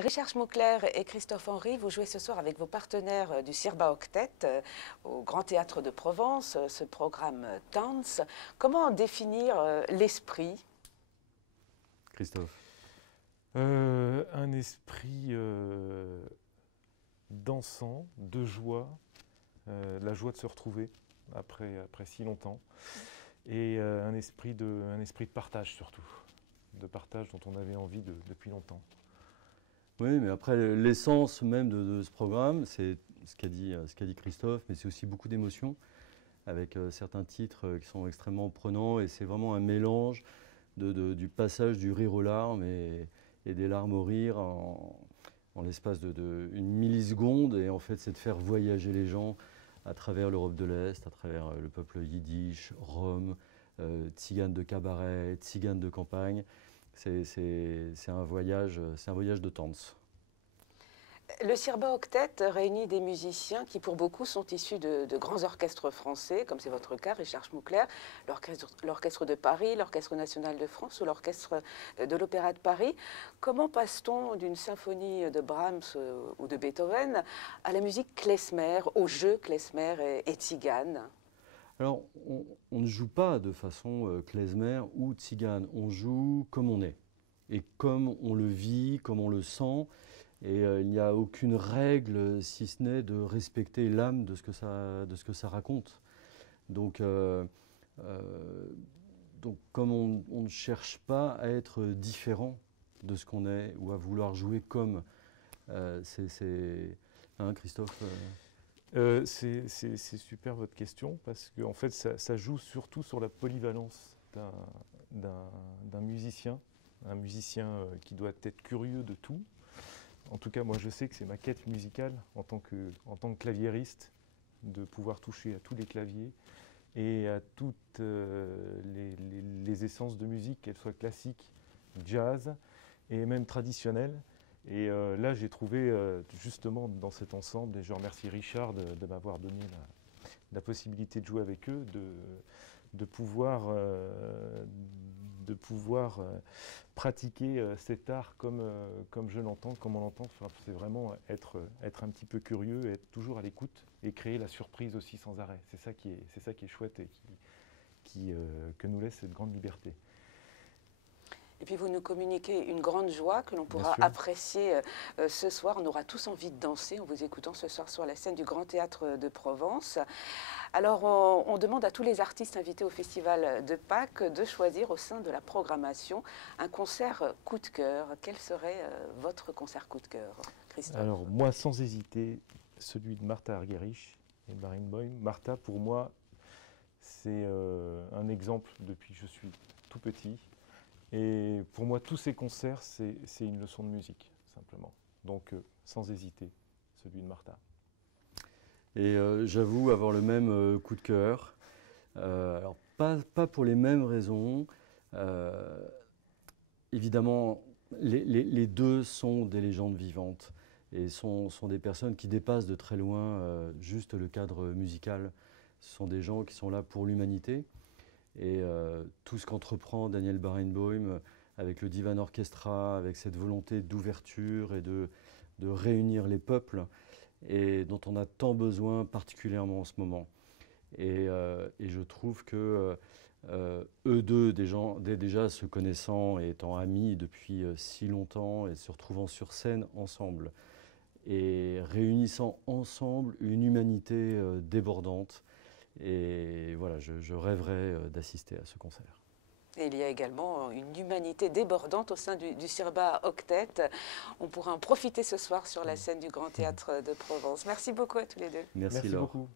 Richard Schmuckler et Christophe Henry, vous jouez ce soir avec vos partenaires du Sirba Octet au Grand Théâtre de Provence, ce programme Tanz. Comment définir l'esprit? Christophe. Un esprit dansant, de joie, la joie de se retrouver après si longtemps, et un esprit de partage surtout, de partage dont on avait envie depuis longtemps. Oui, mais après, l'essence même de ce programme, c'est ce qu'a dit Christophe, mais c'est aussi beaucoup d'émotions, avec certains titres qui sont extrêmement prenants, et c'est vraiment un mélange du passage du rire aux larmes et des larmes au rire en l'espace d'une milliseconde, et en fait, c'est de faire voyager les gens à travers l'Europe de l'Est, à travers le peuple yiddish, Rome, tziganes de cabaret, tziganes de campagne. C'est un voyage de tanz. Le Sirba Octet réunit des musiciens qui, pour beaucoup, sont issus de grands orchestres français, comme c'est votre cas, Richard Schmuckler, l'Orchestre de Paris, l'Orchestre national de France ou l'Orchestre de l'Opéra de Paris. Comment passe-t-on d'une symphonie de Brahms ou de Beethoven à la musique klezmer, au jeu klezmer et tzigane? Alors, on ne joue pas de façon klezmer ou tzigane, on joue comme on est, et comme on le vit, comme on le sent, et il n'y a aucune règle si ce n'est de respecter l'âme de ce que ça raconte. Donc comme on ne cherche pas à être différent de ce qu'on est, ou à vouloir jouer comme, hein, Christophe C'est super votre question, parce qu'en fait ça joue surtout sur la polyvalence d'un musicien, un musicien qui doit être curieux de tout. En tout cas, moi je sais que c'est ma quête musicale en tant que claviériste, de pouvoir toucher à tous les claviers et à toutes les essences de musique, qu'elles soient classiques, jazz et même traditionnelles. Et là, j'ai trouvé justement dans cet ensemble, et je remercie Richard de m'avoir donné la possibilité de jouer avec eux, de pouvoir pratiquer cet art comme je l'entends, comme on l'entend. Enfin, c'est vraiment être un petit peu curieux, être toujours à l'écoute et créer la surprise aussi sans arrêt. C'est ça qui est chouette et que nous laisse cette grande liberté. Et puis vous nous communiquez une grande joie que l'on pourra apprécier ce soir. On aura tous envie de danser en vous écoutant ce soir sur la scène du Grand Théâtre de Provence. Alors on demande à tous les artistes invités au Festival de Pâques de choisir au sein de la programmation un concert coup de cœur. Quel serait votre concert coup de cœur, Christophe? Alors moi, sans hésiter, celui de Martha Argerich et Barenboim. Martha, pour moi, c'est un exemple depuis que je suis tout petit. Et pour moi, tous ces concerts, c'est une leçon de musique, simplement. Donc, sans hésiter, celui de Martha. Et j'avoue avoir le même coup de cœur. Alors, pas pour les mêmes raisons. Évidemment, les deux sont des légendes vivantes et sont des personnes qui dépassent de très loin juste le cadre musical. Ce sont des gens qui sont là pour l'humanité. Et tout ce qu'entreprend Daniel Barenboim avec le Divan Orchestra, avec cette volonté d'ouverture et de réunir les peuples, et dont on a tant besoin particulièrement en ce moment. Et je trouve que eux deux, déjà se connaissant et étant amis depuis si longtemps et se retrouvant sur scène ensemble, et réunissant ensemble une humanité débordante. Et voilà, je rêverais d'assister à ce concert. Et il y a également une humanité débordante au sein du Sirba Octet. On pourra en profiter ce soir sur la scène du Grand Théâtre de Provence. Merci beaucoup à tous les deux. Merci Laure. Beaucoup.